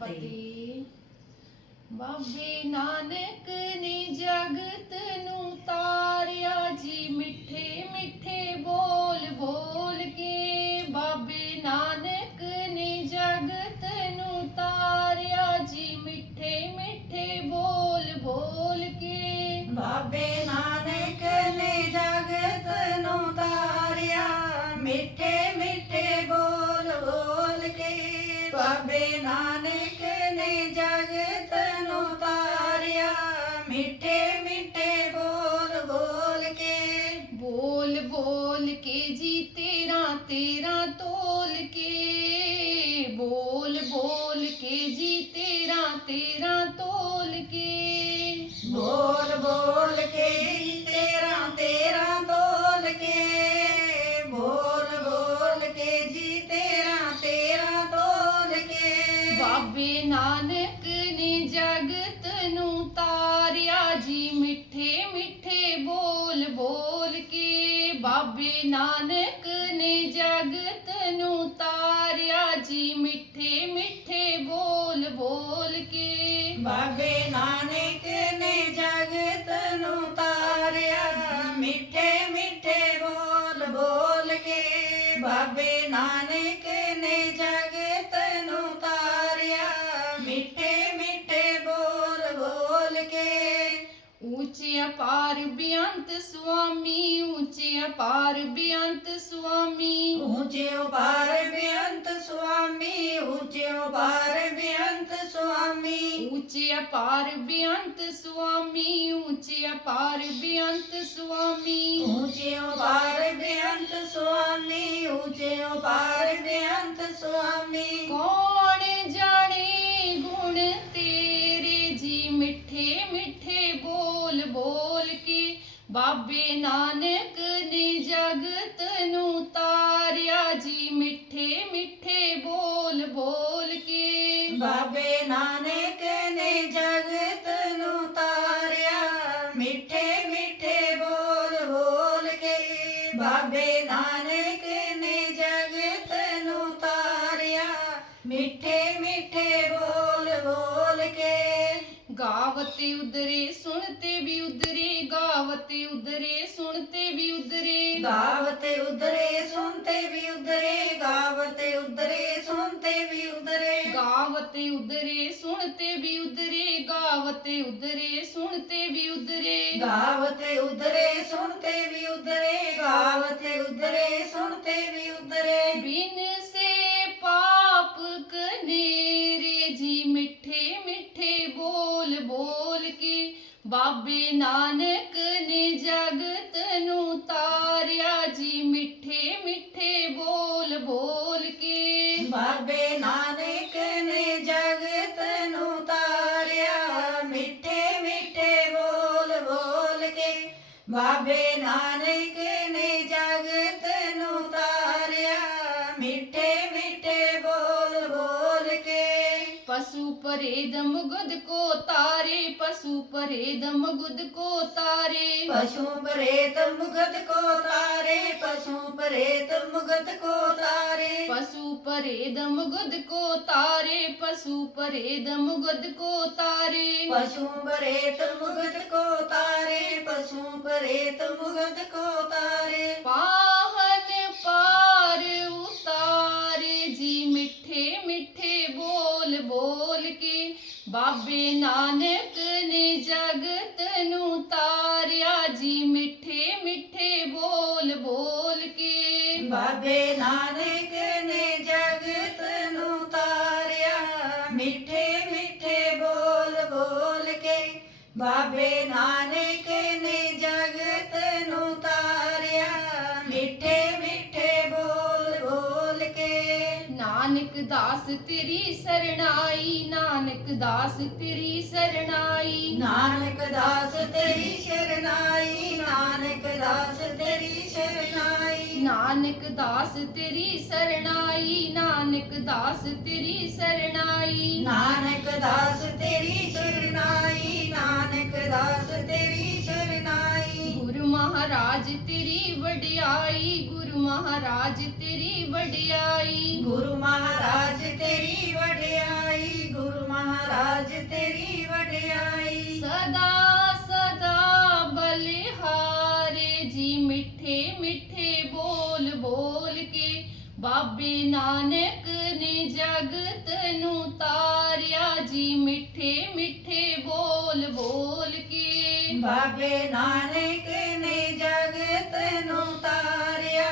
ਫਤਿਹ ਬਾਬੇ ਨਾਨਕ ਨੇ ਜਗਤ ਨੂੰ ਤਾਰਿਆ ਜੀ ਮਿੱਠੇ ਮਿੱਠੇ ਬੋਲ ਬੋਲ ਕੇ। ਬਾਬੇ ਨਾਨਕ ਨੇ ਜਗਤ ਨੂੰ ਤਾਰਿਆ ਜੀ ਮਿੱਠੇ ਮਿੱਠੇ ਬੋਲ ਬੋਲ ਕੇ। ਬਾਬੇ ਨਾਨਕ ਨੇ ਜਗਤ ਨੂੰ ਤਾਰਿਆ ਮਿੱਠੇ ਮਿੱਠੇ ਬੋਲ ਬੋਲ ਕੇ। ਬਾਬੇ ਨਾਨਕ ਨੇ ਜਗਤ ਨੂੰ ਤਾਰਿਆ। ਮਿੱਠੇ ਮਿੱਠੇ ਬੋਲ ਬੋਲ ਕੇ। ਬੋਲ ਬੋਲ ਕੇ ਜੀ ਤੇਰਾ ਤੇਰਾ ਤੋਲ ਕੇ। ਬੋਲ ਬੋਲ ਕੇ ਜੀ ਤੇਰਾ ਤੇਰਾ ਤੋਲ ਕੇ। ਬੋਲ ਬੋਲ ਕੇ ਬਾਬੇ ਨਾਨਕ ਨੇ ਜਗਤ ਨੂੰ ਤਾਰਿਆ ਜੀ ਮਿੱਠੇ ਮਿੱਠੇ ਬੋਲ ਬੋਲ ਕੇ। ਬਾਬੇ ਨਾਨਕ ਨੇ ਜਗਤ ਨੂੰ ਤਾਰਿਆ ਜੀ ਮਿੱਠੇ ਮਿੱਠੇ ਬੋਲ ਬੋਲ ਕੇ। ਬਾਬੇ ਨਾਨਕ ਨੇ ਜਗਤ ਨੂੰ ਤਾਰਿਆ ਮਿੱਠੇ ਮਿੱਠੇ ਬੋਲ ਬੋਲ ਕੇ। ਬਾਬੇ ਨਾਨਕ ਉੱਚੇ ਅਪਾਰ ਬੇਅੰਤ ਸੁਆਮੀ ਉੱਚੇ ਅਪਾਰ ਬੇਅੰਤ ਸੁਆਮੀ। ਉੱਚੇ ਉਪਾਰ ਬੇਅੰਤ ਸੁਆਮੀ ਉੱਚੇ ਉਪਾਰ ਬੇਅੰਤ ਸੁਆਮੀ। ਉੱਚੇ ਅਪਾਰ ਬੇਅੰਤ ਸੁਆਮੀ ਉੱਚੇ ਅਪਾਰ ਬੇਅੰਤ ਸੁਆਮੀ। ਉੱਚੇ ਉਪਾਰ ਬੇਅੰਤ ਸੁਆਮੀ ਉੱਚੇ ਉਪਾਰ ਬੇਅੰਤ ਸੁਆਮੀ। ਨਾਨਕ ਨੇ ਜਗਤ ਨੂੰ ਤਾਰਿਆ ਜੀ ਮਿੱਠੇ ਮਿੱਠੇ ਬੋਲ ਬੋਲ ਕੇ। ਬਾਬੇ ਨਾਨਕ ਨੇ ਜਗਤ ਨੂੰ ਤਾਰਿਆ, ਮਿੱਠੇ ਮਿੱਠੇ ਬੋਲ ਬੋਲ ਕੇ। ਬਾਬੇ ਨਾਨਕ ਗਾਵਤੇ ਉਦਰੇ ਸੁਣਤੇ ਵੀ ਉਦਰੇ ਗਾਵਤੇ ਉਦਰੇ ਸੁਣਤੇ ਵੀ ਉਦਰੇ ਗਾਵਤੇ ਉਦਰੇ ਸੁਣਤੇ ਵੀ ਉਦਰੇ ਗਾਵਤੇ ਉਦਰੇ ਸੁਣਤੇ ਵੀ ਉਦਰੇ ਗਾਵਤੇ ਉਦਰੇ ਸੁਣਤੇ ਵੀ ਉਦਰੇ ਗਾਵਤੇ ਉਦਰੇ ਸੁਣਤੇ ਵੀ ਉਦਰੇ ਗਾਵਤੇ ਉਦਰੇ ਸੁਣਤੇ ਵੀ ਉਦਰੇ ਗਾਵਤੇ ਉਦਰੇ ਸੁਣਤੇ ਵੀ ਉਦਰੇ ਬਿਨ ਨਾਨਕ ਨੇ ਜਗਤ ਨੂੰ ਤਾਰਿਆ ਜੀ ਮਿੱਠੇ ਮਿੱਠੇ ਬੋਲ ਬੋਲ ਕੇ। ਬਾਬੇ ਨਾਨਕ ਨੇ ਜਗਤ ਨੂੰ ਤਾਰਿਆ ਮਿੱਠੇ ਮਿੱਠੇ ਬੋਲ ਬੋਲ ਕੇ। ਬਾਬੇ ਨਾਨਕ ਨੇ ਜਗਤ ਨੂੰ ਤਾਰਿਆ ਮਿੱਠੇ ਮਿੱਠੇ ਬੋਲ ਬੋਲ ਕੇ। ਪਸ਼ੂ ਪਰੇ ਦਮਗਦ ਕੋ ਤਾਰੇ पशु परेदम गुद को तारे। पशु परेतम गुद को तारे पशु परेतम गुद को तारे। पशु परेदम गुद को तारे पशु परेदम गुद को तारे। पशु परेतम गुद को तारे पशु परेतम गुद को तारे। पाहन पार उतारे जी मिठे मिठे बोल बोल के। बाबे नानक बाधे नाने के ਦਾਸ ਤੇਰੀ ਸਰਣਾਈ ਨਾਨਕ ਦਾਸ ਤੇਰੀ ਸਰਣਾਈ ਨਾਨਕ ਦਾਸ ਤੇਰੀ ਸ਼ਰਨਾਈ ਨਾਨਕ ਦਾਸ ਤੇਰੀ ਸ਼ਰਨਾਈ ਨਾਨਕ ਦਾਸ ਤੇਰੀ ਸਰਣਾਈ ਨਾਨਕ ਦਾਸ ਤੇਰੀ ਸਰਣਾਈ ਨਾਨਕ ਦਾਸ ਤੇਰੀ ਸ਼ਰਨਾਈ ਨਾਨਕ ਦਾਸ ਤੇਰੀ ਸ਼ਰਨਾਈ ਗੁਰੂ ਮਹਾਰਾਜ ਤੇਰੀ ਵਡਿਆਈ ਗੁਰੂ ਮਹਾਰਾਜ ਤੇਰੀ ਵਡਿਆਈ ਬੋਲ ਬੋਲ ਕੇ ਬਾਬੇ ਨਾਨਕ ਨੇ ਜਗਤ ਨੂੰ ਤਾਰਿਆ ਜੀ ਮਿੱਠੇ ਮਿੱਠੇ ਬੋਲ ਬੋਲ ਕੇ। ਬਾਬੇ ਨਾਨਕ ਨੇ ਜਗਤ ਨੂੰ ਤਾਰਿਆ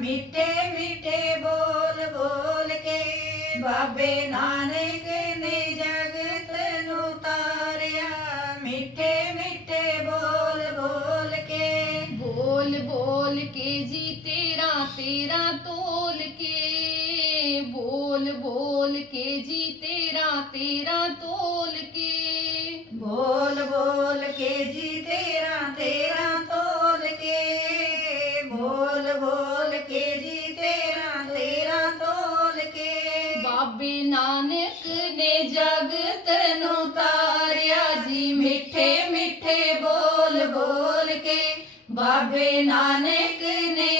ਮਿੱਠੇ ਮਿੱਠੇ ਬੋਲ ਬੋਲ ਕੇ। ਬਾਬੇ ਨਾਨਕ ਜੀ ਤੇਰਾ ਤੇਰਾ ਤੋਲ ਕੇ। ਬੋਲ ਬੋਲ ਕੇ ਜੀ ਤੇਰਾ ਤੇਰਾ ਤੋਲ ਕੇ। ਬੋਲ ਬੋਲ ਕੇ ਜੀ ਤੇਰਾ ਤੇਰਾ ਤੋਲ ਕੇ। ਬਾਬੇ ਨਾਨਕ ਨੇ ਜਗਤ ਨੂੰ ਤਾਰਿਆ ਜੀ। ਮਿੱਠੇ ਮਿੱਠੇ ਬੋਲ ਬੋਲ ਕੇ। ਬਾਬੇ ਨਾਨਕ ਨੇ